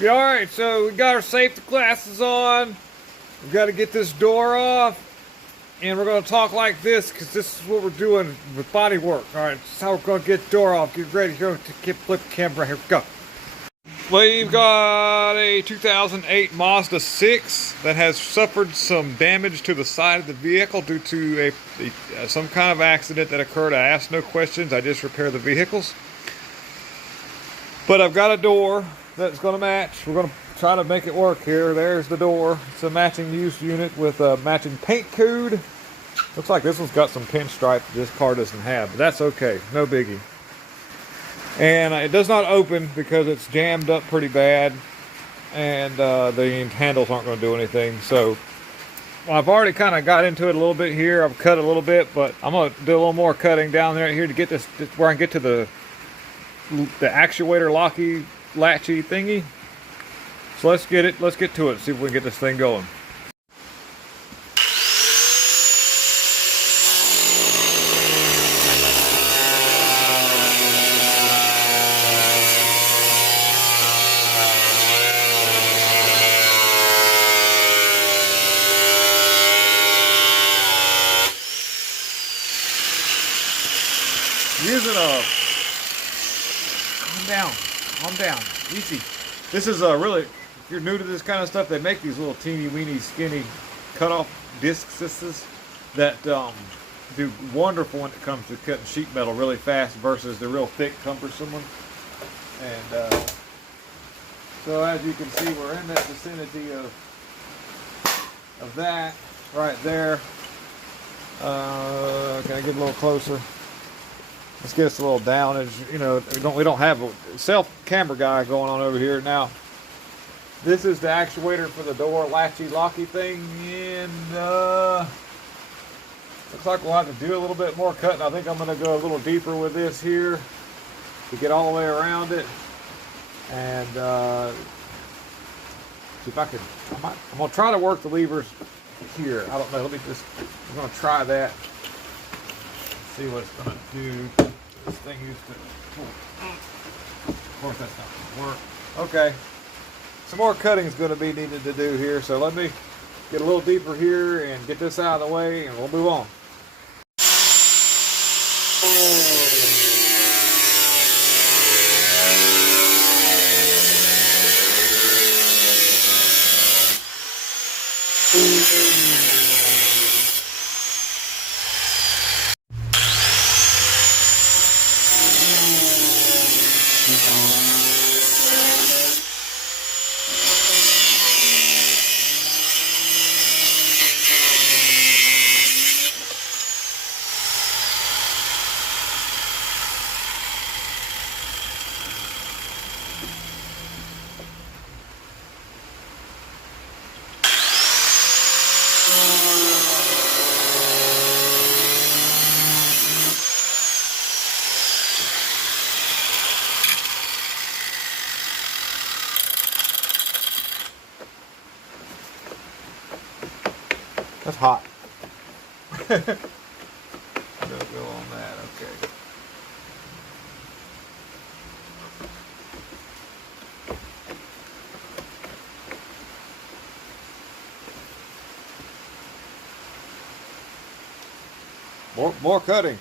Yeah, all right, so we got our safety glasses on. We got to get this door off, and we're going to talk like this because this is what we're doing with body work. All right, this is how we're going to get the door off. Get ready. Here, flip the camera. Here we go. We've got a 2008 Mazda 6 that has suffered some damage to the side of the vehicle due to some kind of accident that occurred. I asked no questions. I just repair the vehicles. But I've got a door that's going to match. We're going to try to make it work here. There's the door. It's a matching use unit with a matching paint code. Looks like this one's got some pinstripe this car doesn't have, but that's okay. No biggie. And it does not open because it's jammed up pretty bad, and the handles aren't going to do anything. So I've already kind of got into it a little bit here. I've cut a little bit, but I'm going to do a little more cutting down there here to get this where I can get to the actuator latchy thingy. So let's get to it, see if we can get this thing going. Using a calm down, easy. This is really, if you're new to this kind of stuff, they make these little teeny weeny skinny cutoff discs that do wonderful when it comes to cutting sheet metal really fast versus the real thick, cumbersome one. And so as you can see, we're in that vicinity of that right there. Can I get a little closer? Let's get us a little down. As you know, we don't have a self camera guy going on over here now. This is the actuator for the door locky thing, and looks like we'll have to do a little bit more cutting. I think I'm going to go a little deeper with this here to get all the way around it, and see if I can. I'm going to try to work the levers here. I don't know. I'm going to try that. See what it's going to do. This thing used to pull. Of course, that's not going to work. Okay. Some more cutting is going to be needed to do here, so let me get a little deeper here and get this out of the way, and we'll move on. That's hot. Go on that, okay. More cutting.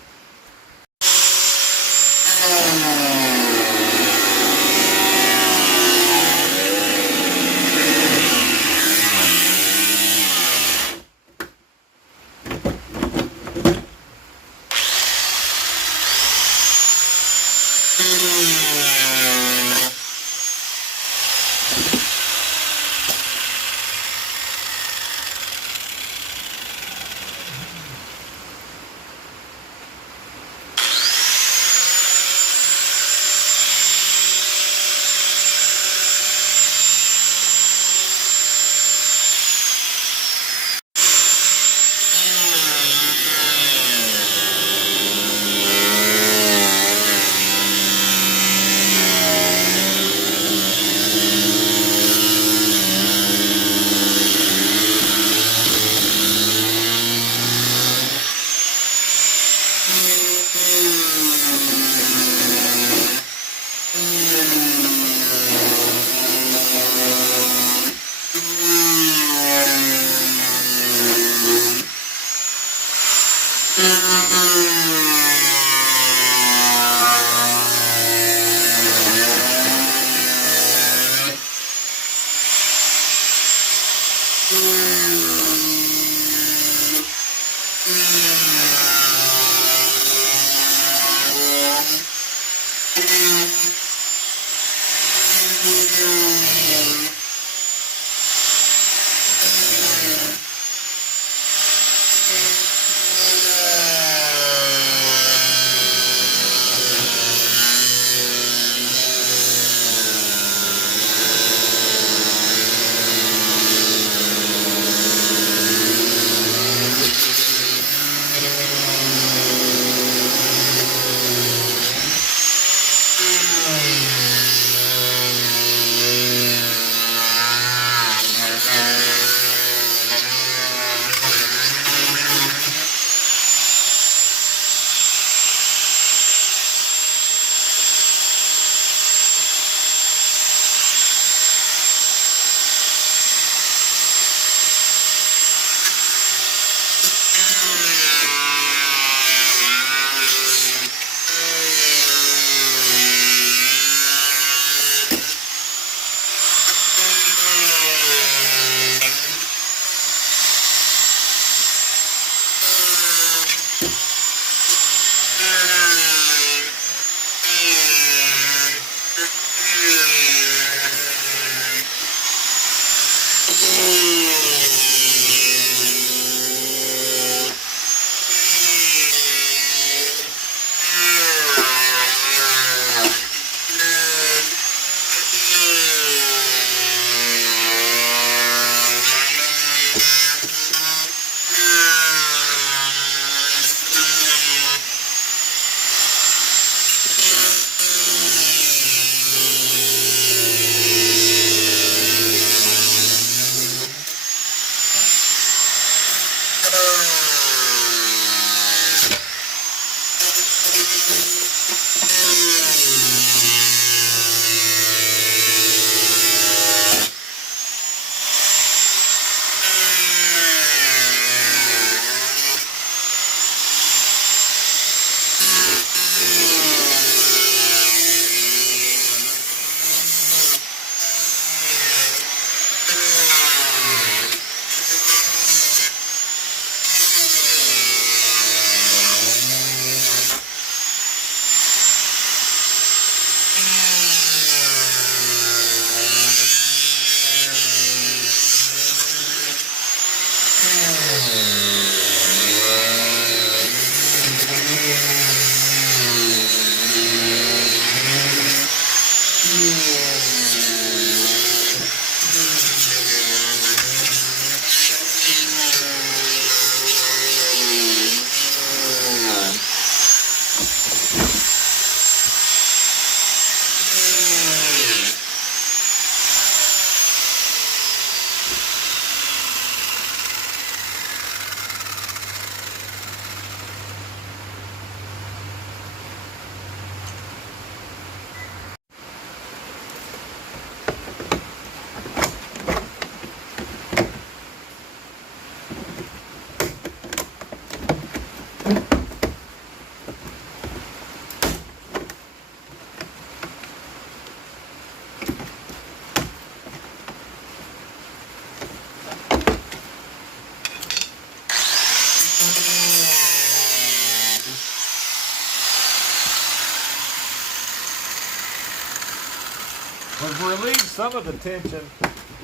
We've relieved some of the tension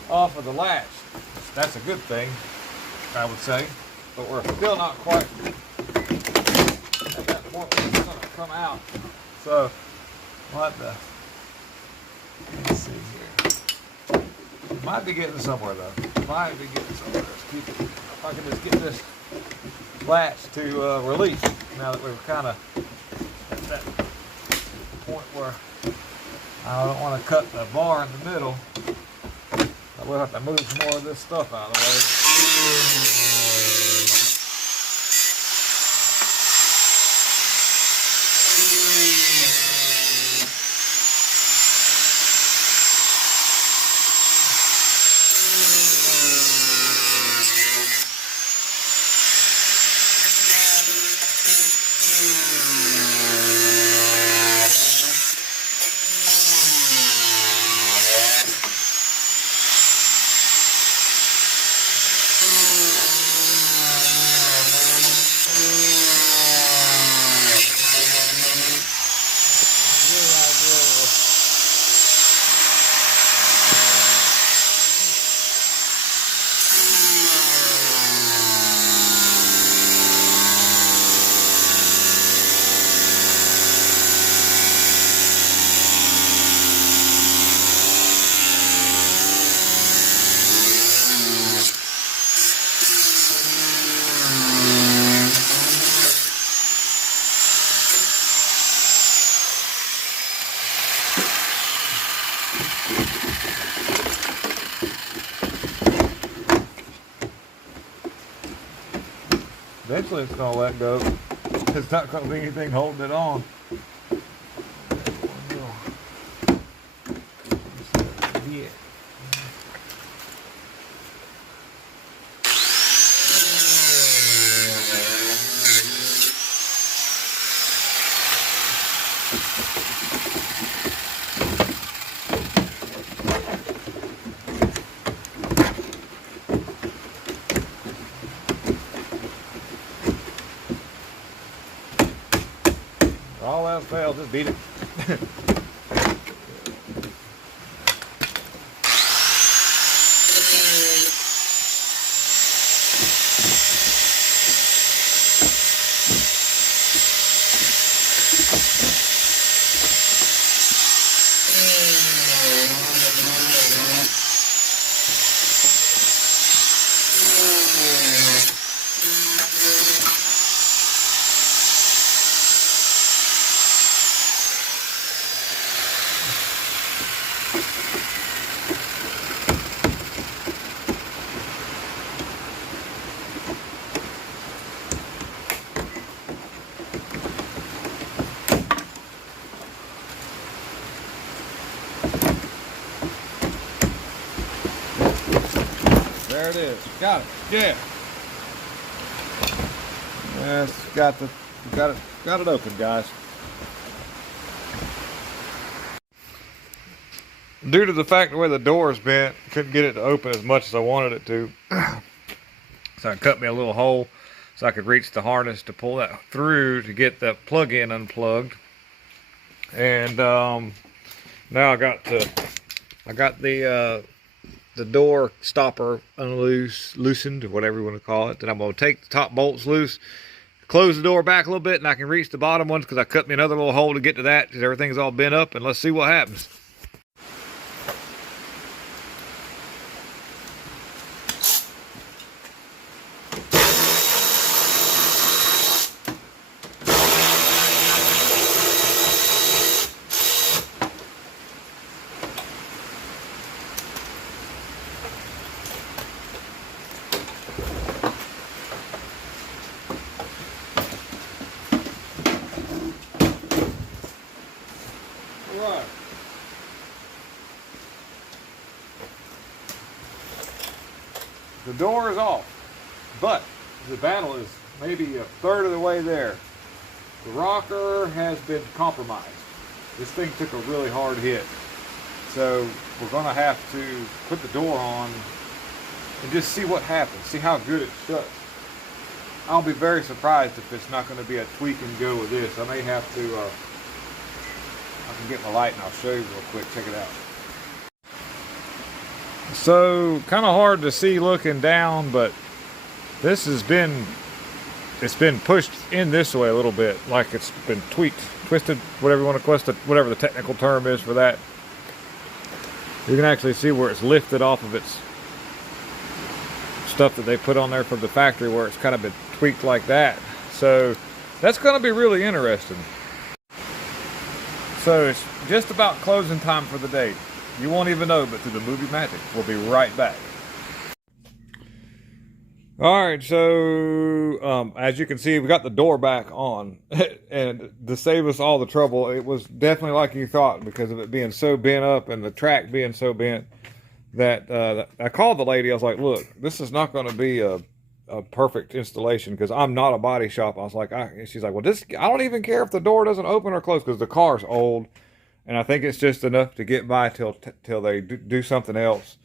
off of the latch. That's a good thing, I would say. But we're still not quite at that point where it's going to come out. So, we'll have to, let's see here. Might be getting somewhere though. Might be getting somewhere. Let's keep it. If I can just get this latch to release now that we're kind of at that point where I don't want to cut the bar in the middle. I will have to move some more of this stuff out of the way. Eventually it's going to let go. It's not going to be anything holding it on. Yeah. All else fails, just beat it. There it is. Got it. Yeah. Yes, got it open, guys. Due to the fact the way the door is bent, couldn't get it to open as much as I wanted it to. So I cut me a little hole so I could reach the harness to pull that through to get the plug-in unplugged. And now I got the door stopper loosened, or whatever you want to call it. Then I'm going to take the top bolts loose, close the door back a little bit, and I can reach the bottom ones because I cut me another little hole to get to that because everything's all bent up, and let's see what happens. Right. The door is off, but the panel is maybe a third of the way there. The rocker has been compromised. This thing took a really hard hit. So we're gonna have to put the door on and just see what happens, see how good it shuts. I'll be very surprised if it's not gonna be a tweak and go with this. I may have to, I can get my light and I'll show you real quick, check it out. So kind of hard to see looking down, but this has been, it's been pushed in this way a little bit, like it's been tweaked, twisted, whatever you want to call it, whatever the technical term is for that. You can actually see where it's lifted off of its stuff that they put on there from the factory, where it's kind of been tweaked like that. So that's going to be really interesting. So it's just about closing time for the day. You won't even know, but through the movie magic. We'll be right back. All right, so as you can see, we got the door back on. And to save us all the trouble, it was definitely like you thought, because of it being so bent up and the track being so bent, that I called the lady. I was like, look, this is not going to be a perfect installation because I'm not a body shop. I was like, she's like, well, I don't even care if the door doesn't open or close because the car's old. And I think it's just enough to get by till they do something else.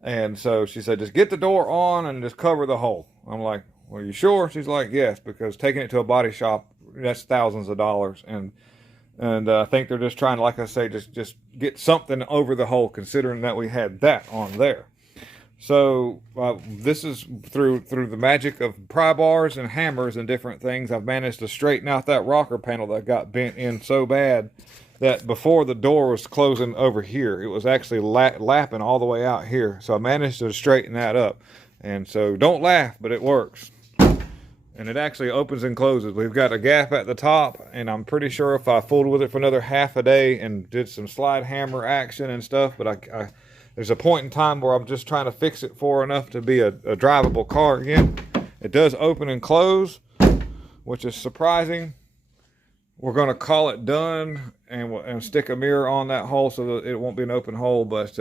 And so she said, just get the door on and just cover the hole. I'm like, well, you sure? She's like, yes, because taking it to a body shop, that's thousands of dollars. And I think they're just trying to, like I say, just get something over the hole, considering that we had that on there. So this is through the magic of pry bars and hammers and different things, I've managed to straighten out that rocker panel that got bent in so bad that before the door was closing over here, it was actually lapping all the way out here. So I managed to straighten that up. And so don't laugh, but it works. And it actually opens and closes. We've got a gap at the top, and I'm pretty sure if I fooled with it for another half a day and did some slide hammer action and stuff, but there's a point in time where I'm just trying to fix it for enough to be a drivable car again. It does open and close, which is surprising. We're going to call it done and stick a mirror on that hole so that it won't be an open hole, but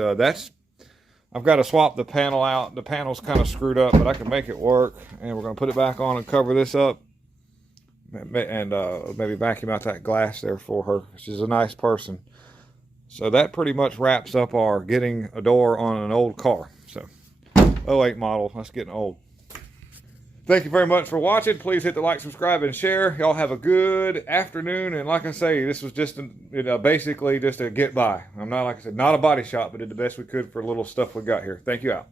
I've got to swap the panel out. The panel's kind of screwed up, but I can make it work. And we're going to put it back on and cover this up. And maybe vacuum out that glass there for her. She's a nice person. So that pretty much wraps up our getting a door on an old car. So, '08 model. That's getting old. Thank you very much for watching. Please hit the like, subscribe, and share. Y'all have a good afternoon. And like I say, this was just basically just a get by. I'm not, like I said, not a body shop, but did the best we could for little stuff we got here. Thank you out.